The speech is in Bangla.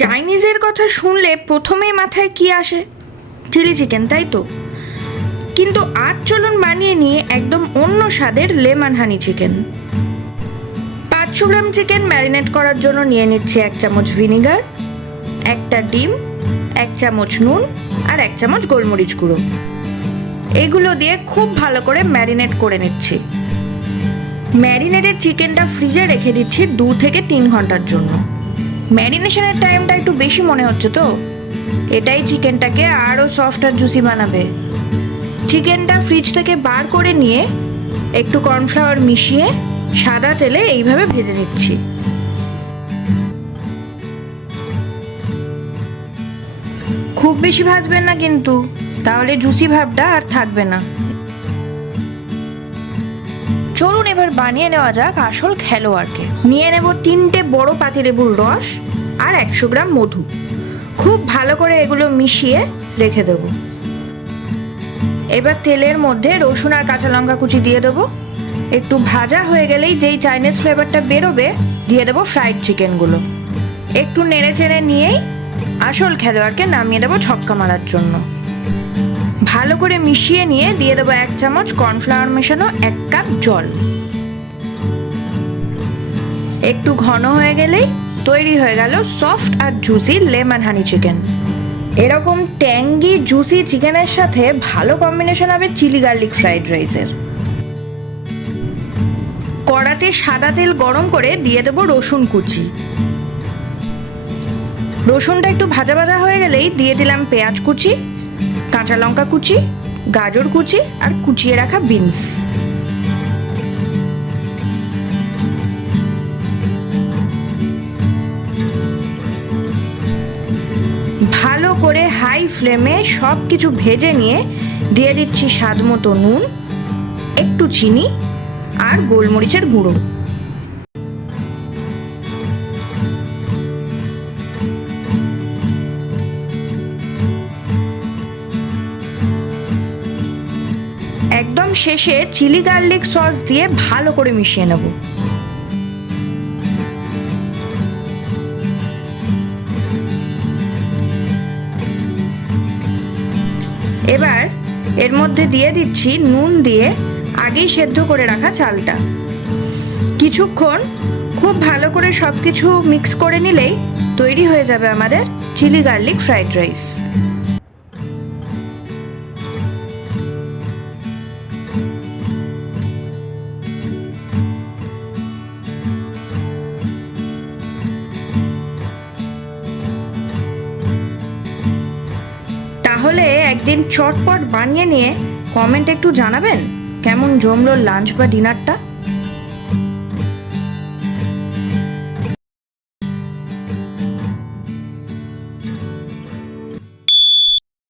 চাইনিজের কথা শুনলে প্রথমেই মাথায় কি আসে? চিলি চিকেন, তাই তো? কিন্তু আজ চলুন বানিয়ে নিয়ে একদম অন্য স্বাদের লেমন হানি চিকেন। 500 গ্রাম চিকেন ম্যারিনেট করার জন্য নিয়ে নিচ্ছি 1 চামচ ভিনিগার, একটা ডিম, 1 চামচ নুন আর 1 চামচ গোলমরিচ গুঁড়ো। এগুলো দিয়ে খুব ভালো করে ম্যারিনেট করে নিচ্ছি। ম্যারিনেটেড চিকেনটা ফ্রিজে রেখে দিচ্ছি 2 থেকে 3 ঘন্টার জন্য। ম্যারিনেশনের টাইমটা একটু বেশি মনে হচ্ছে তো? এটাই চিকেনটাকে আরও সফট আর জুসি বানাবে। চিকেনটা ফ্রিজ থেকে বার করে নিয়ে একটু কর্নফ্লাওয়ার মিশিয়ে সাদা তেলে এইভাবে ভেজে নিচ্ছি। খুব বেশি ভাজবেন না কিন্তু, তাহলে জুসি ভাবটা আর থাকবে না। চলুন এবার বানিয়ে নেওয়া যাক আসল খেলোয়াড়কে। নিয়ে নেব 3টে বড় পাতিলেবুর রস আর 100 গ্রাম মধু। খুব ভালো করে এগুলো মিশিয়ে রেখে দেব। এবার তেলের মধ্যে রসুন আর কাঁচা লঙ্কা কুচি দিয়ে দেবো। একটু ভাজা হয়ে গেলেই যেই চাইনিজ ফ্লেভারটা বেরোবে দিয়ে দেবো ফ্রাইড চিকেনগুলো। একটু নেড়ে চেড়ে নিয়েই আসল খেলোয়াড়কে নামিয়ে দেবো ছক্কা মারার জন্য। ভালো করে মিশিয়ে নিয়ে দিয়ে দেবো 1 চামচ কর্নফ্লাওয়ার মেশানো 1 কাপ জল। একটু ঘন হয়ে গেলেই তৈরি হয়ে গেল সফট আর জুসি লেমন হানি চিকেন। এরকম ট্যাঙ্গি জুসি চিকেনের সাথে ভালো কম্বিনেশন হবে চিলি গার্লিক ফ্রাইড রাইসের। কড়াতে সাদা তেল গরম করে দিয়ে দেবো রসুন কুচি। রসুনটা একটু ভাজা ভাজা হয়ে গেলেই দিয়ে দিলাম পেঁয়াজ কুচি, কাঁচা লঙ্কা কুচি, গাজর কুচি আর কুচিয়ে রাখা বিনস। ভালো করে হাই ফ্লেমে সব কিছু ভেজে নিয়ে দিয়ে দিচ্ছি স্বাদ মতো নুন, একটু চিনি আর গোলমরিচের গুঁড়ো। একদম শেষে চিলি গার্লিক সস দিয়ে ভালো করে মিশিয়ে নেব। এবার এর মধ্যে দিয়ে দিচ্ছি নুন দিয়ে আগেই সেদ্ধ করে রাখা চালটা। কিছুক্ষণ খুব ভালো করে সব কিছু মিক্স করে নিলেই তৈরি হয়ে যাবে আমাদের চিলি গার্লিক ফ্রাইড রাইস। তাহলে একদিন চটপট বানিয়ে নিয়ে কমেন্টে একটু জানাবেন কেমন জমলো লাঞ্চ বা ডিনারটা।